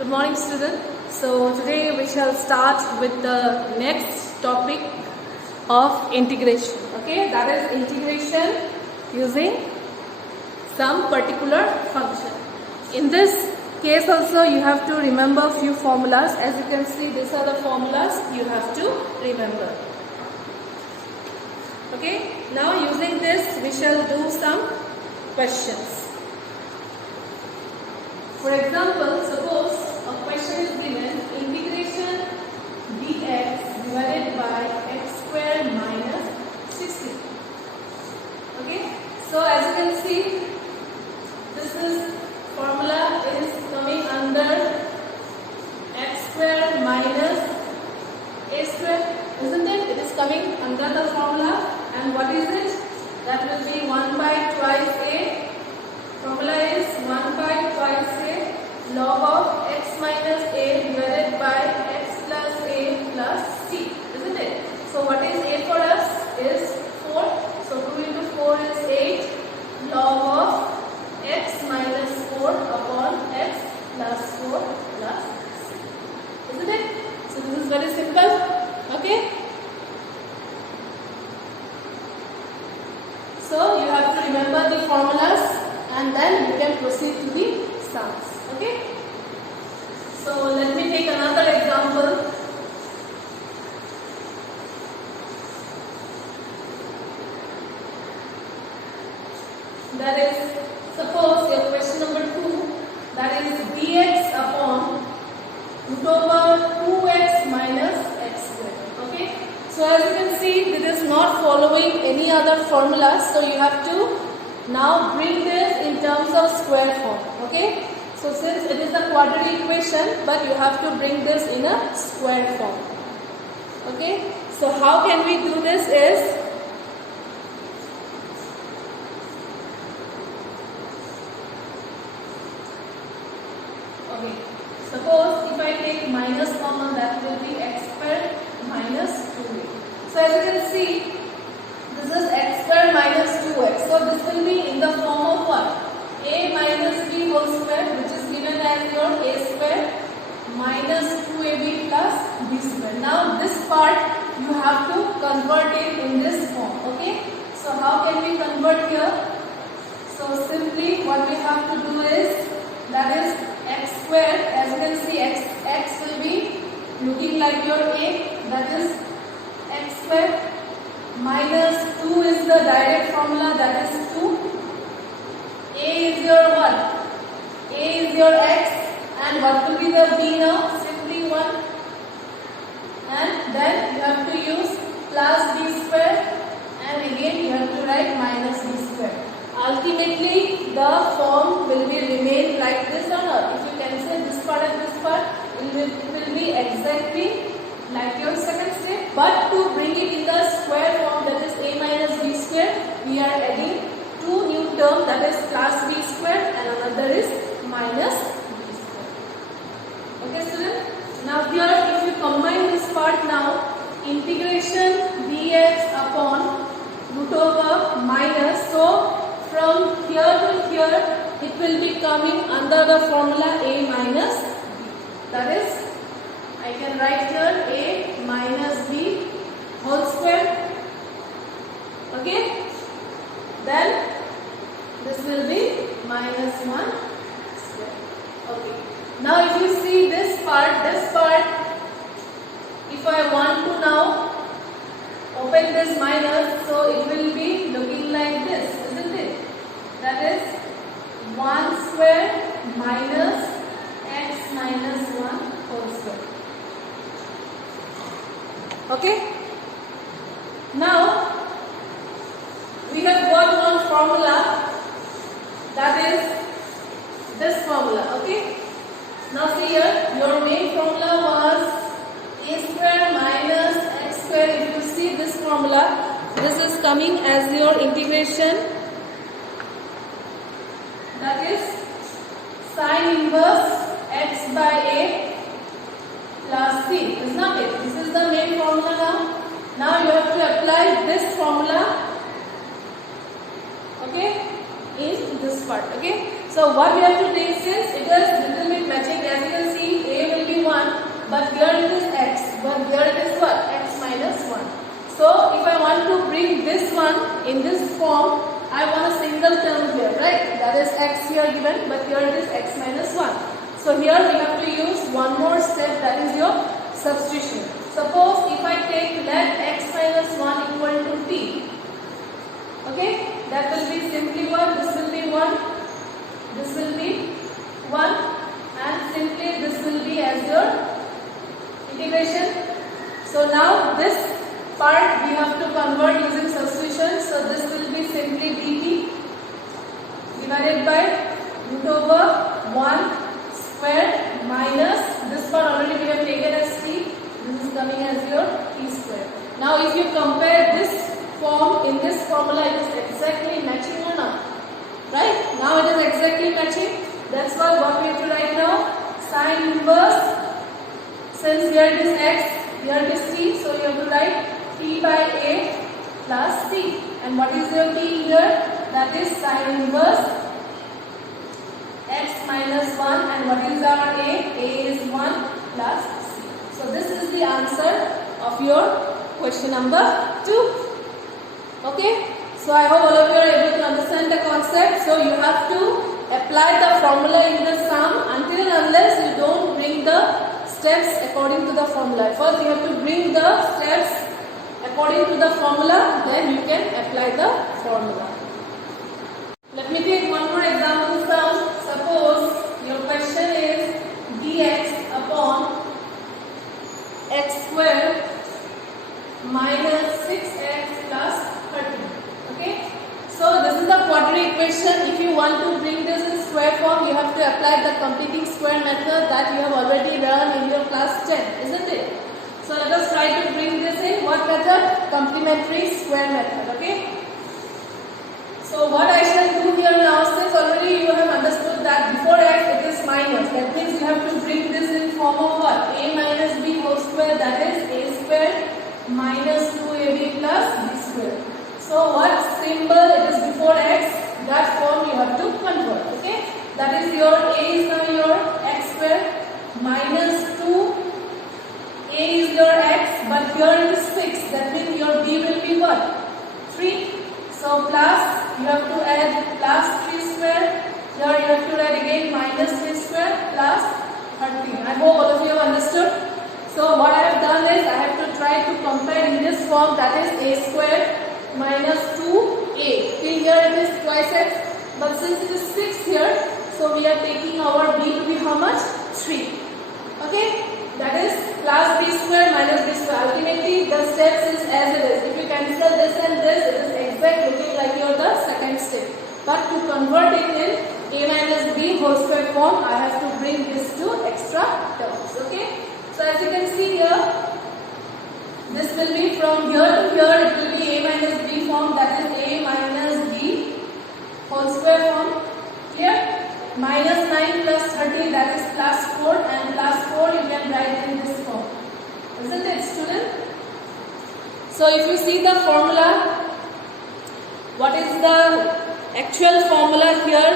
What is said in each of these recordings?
Good morning, student. So today we shall start with the next topic of integration. Okay, that is integration using some particular function. In this case also you have to remember few formulas. As you can see, these are the formulas you have to remember. Okay, now using this we shall do some questions. For example, suppose a question is given, integration dx divided by x square minus 60. Okay, so as you can see, this is formula is coming under x square minus a square, isn't it? It is coming under the formula, and what is it? That will be 1 by twice a. Formula is 1 by twice a log of x minus a divided by x plus a plus c, isn't it? So what is a for us is 4. So 2 into 4 is 8 log of x minus 4 upon x plus 4 plus c, isn't it? So this is very simple. Okay. So you have to remember the formulas and then you can proceed to the sums. Okay. So let me take another example. That is, suppose your question number 2, that is dx upon root over 2x minus x square. Okay. So as you can see, it is not following any other formula. So you have to now bring this in terms of square form. Okay. So since it is a quadratic equation, but you have to bring this in a square form. Okay. So how can we do this is, okay, suppose if I take minus common, that will be x square minus 2a. So as you can see, this is x square minus 2x. So this will be in the form of what? A minus b whole square, which is given as your a square minus 2ab plus b square. Now this part you have to convert it in this form. Okay. So how can we convert here? So simply what we have to do is, that is x square, as you can see, x will be looking like your a, that is x square minus 2 is the direct formula, that is 2. A is your what? A is your x, and what will be the b now? Simply 1. And then you have to use plus b square, and again you have to write minus b square. Ultimately the form will be remain like this or not. If you cancel this part and this part, it will be exactly like your second step. But to bring it in the square form, that is a minus b square, we are adding two new terms, that is plus b square and another is minus b square. Okay, student. Now here, if you combine this part now, integration dx upon root over minus, so from here to here it will be coming under the formula a minus b. That is, I can write here a minus b whole square. Okay. Then this will be minus 1 square. Okay. Now if you see this part, if I want to now open this minus, so it will be looking like this, isn't it? That is 1 square minus x minus 1 whole square. Okay. Now we have got one formula, that is this formula. Okay. Now see here, your main formula was a square minus x square. If you see this formula, this is coming as your integration, that is sine inverse x by a plus c, is not it? This is the main formula now. Now you have to apply this formula, okay, in this part. Okay, so what we have to take, since it is little bit matching, as you can see So if I want to bring this one in this form, I want a single term here, right? That is x here given, but here it is x minus 1. So here we have to use one more step, that is your substitution. Suppose if I take let x minus 1 equal to t, okay, that will be simply 1, this will be 1, this will be 1, and simply this will be as your integration. So now this part we have to convert using substitution. So this will be simply dt divided by root over 1 square minus this part already we have taken as t. This is coming as your t square. Now if you compare this form in this formula, it is exactly matching or not? Right? Now it is exactly matching. That's why what we have to write now? Sine inverse. Since here it is x, here it is t, so you have to write t by a plus c. And what is your t here? That is sine inverse x minus 1, and what is our a? A is 1 plus c. So this is the answer of your question number 2. Okay? So I hope all of you are able to understand the concept. So you have to apply the formula in the sum until and unless you don't bring the steps according to the formula. First you have to bring the steps according to the formula, then you can apply the formula. Let me take one more example sum. Suppose your question is dx upon x square minus 6x plus 30. Okay. So this is the quadratic equation. If you want to bring this in square form, you have to apply the completing square method that you have already learned in your class 10, isn't it? So let us try to bring this in what method? Complementary square method. Okay. So what I shall do here now, since already you have understood that before x it is minus, that means you have to bring this in form of what? A minus b whole square, that is a square minus 2ab plus b square. So what symbol it is before x, that form you have to convert. Okay. That is your a is now your x square minus 2. A is your x, but here it is 6. That means your b will be what? 3. So plus, you have to add plus 3 square. Here you have to write again minus 3 square plus 30. I hope all of you have understood. So what I have done is I have to try to compare in this form, that is a square minus 2a. Till here it is twice x, but since it is 6 here, so we are taking our b to be how much? 3. Okay. That is plus b square minus b square. Ultimately, the steps is as it is. If you cancel this and this, it is exact looking like your the second step. But to convert it in a minus b whole square form, I have to bring this to extra terms. Okay. So as you can see here, this will be from here to here. It will be a minus b form. That is a minus b whole square form. Clear? Minus 9 plus 30, that is plus 4, and plus 4 you can write in this form. Isn't it, student? So if you see the formula, what is the actual formula here?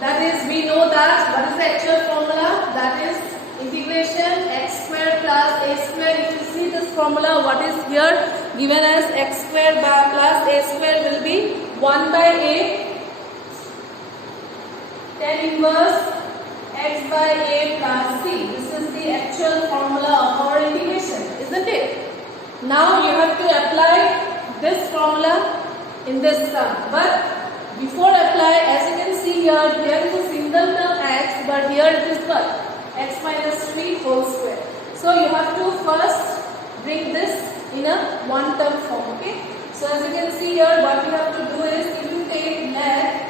That is, we know that, what is the actual formula? That is integration x square plus a square. If you see this formula, what is here given as x square plus a square will be 1 by a tan inverse x by a plus c. This is the actual formula of our integration, isn't it? Now you have to apply this formula in this sum. But before apply, as you can see here, there is a single term x, but here it is what? X minus 3 whole square. So you have to first bring this in a one term form. Okay. So as you can see here, what you have to do is, if you take let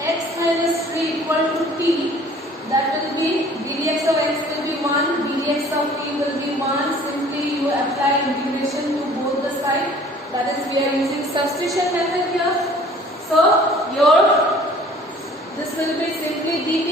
x minus 3 equal to t, that will be ddx of x will be 1, ddx of t will be 1. Simply you apply integration to both the sides. That is, we are using substitution method here. So this will be simply dt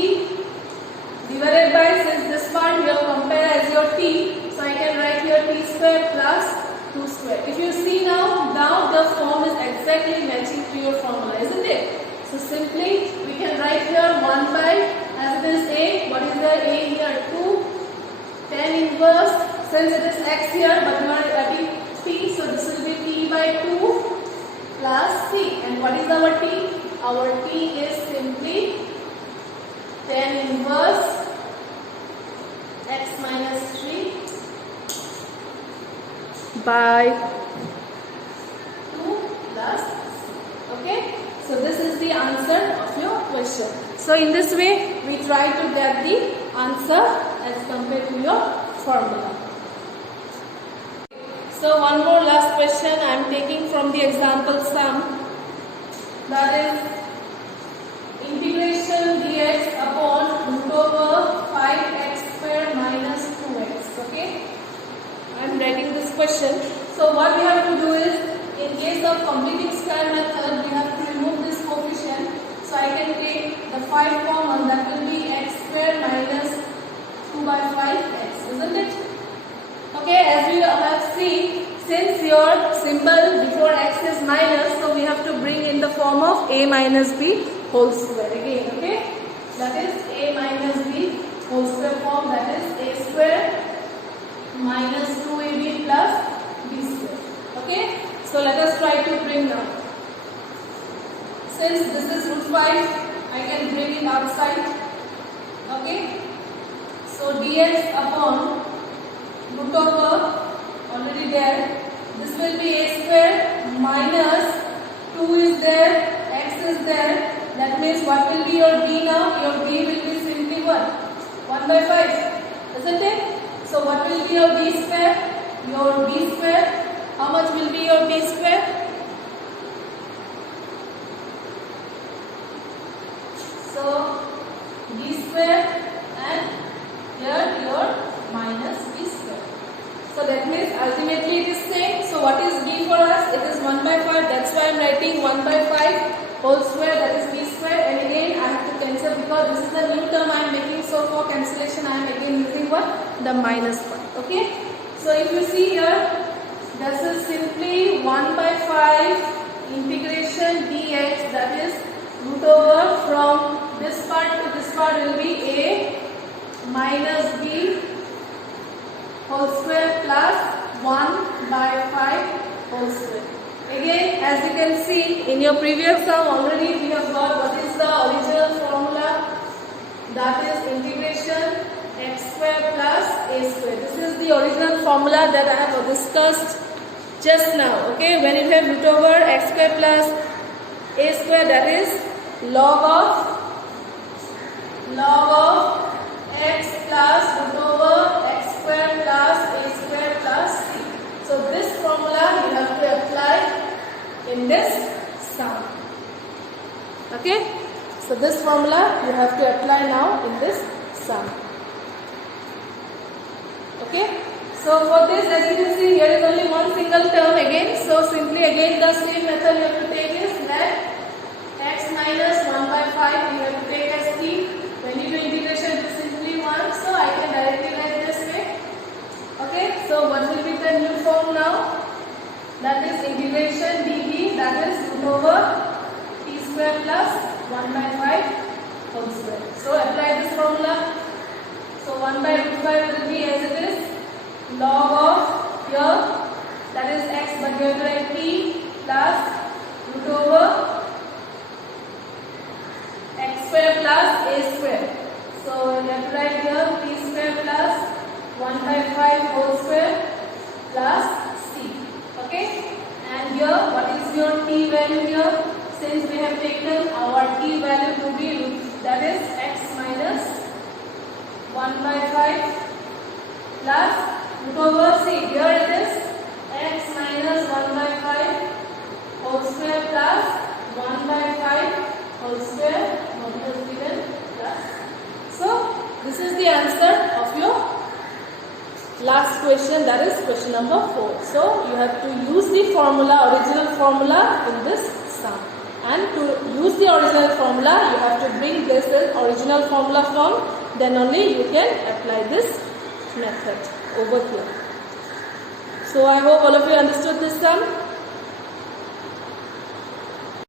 divided by, since this part you have compared as your t, so I can write here t square plus 2 square. If you see now the form is exactly matching to your formula, isn't it? So simply we can write here 1 by, as it is a, what is the a here? 2 tan inverse since it is x here but you are adding t, so this will be t by 2 plus c. And what is our t? Our t is simply tan inverse x minus 3 by 2 plus c. Okay, so this is the answer of your question. So in this way we try to get the answer as compared to your formula. So one more last question I am taking from the example sum, that is integration dx upon root over 5x square minus 2x. Okay, I am writing this question. So what we have to do is, in case of completing square method, we have to remove this coefficient. So I can take the 5 common, that will be x square minus 2 by 5x, isn't it? Okay, as we have seen, since your symbol before x is minus, so we have to bring in the form of a minus b whole square again. Okay, that is a minus b whole square form, that is a square minus 2ab plus b square. Okay, so let us try to bring now. Since this is root 5, I can bring it outside. Okay, so dx upon root over, already there, this will be a square minus 2 is there, x is there. That means what will be your b now? Your b will be simply what? 1 by 5, isn't it? So what will be your b square? Your b square, how much will be your b square? So b square and here your minus b square. So that means ultimately it is same. So what is b for us? It is 1 by 5. That's why I am writing 1 by 5 whole square, that is b square. And again I have to cancel because this is the new term I am making. So for cancellation I am again using what? The minus part. Okay. So if you see here, this is simply 1 by 5 integration dx, that is root over from this part to this part will be a minus b whole square plus 1 by 5 whole square. Again, as you can see in your previous sum already we have got what is the original formula, that is integration x square plus a square. This is the original formula that I have discussed just now. Okay, when you have root over x square plus a square, that is log of x plus root over x square plus a square plus c. So this formula you have to apply in this sum. Okay, so this formula you have to apply now in this sum. Okay, so for this, as you can see, here is only one single term again. So simply again the same method you have to take is let x minus 1 by 5 you have to take as t. When you do integration it is simply 1, so I can directly write this way. Okay, so what will be the new form now? That is integration dt, that is root over t square plus 1 by 5 whole square. So apply this formula. So 1 by root 5 will be as it is log of here, that is x, but you have to write t plus root over x square plus a square. So you have to write here t square plus 1 by 5 whole square plus c. Okay, and here what is your t value here? Since we have taken our t value to be root, that is x minus 1 by 5 plus root over, see here it is x minus 1 by 5 whole square plus 1 by 5 whole square, what is given plus. So this is the answer of your last question, that is question number 4. So you have to use the formula, original formula in this sum. And to use the original formula, you have to bring this original formula form, then only you can apply this method over here. So I hope all of you understood this sum.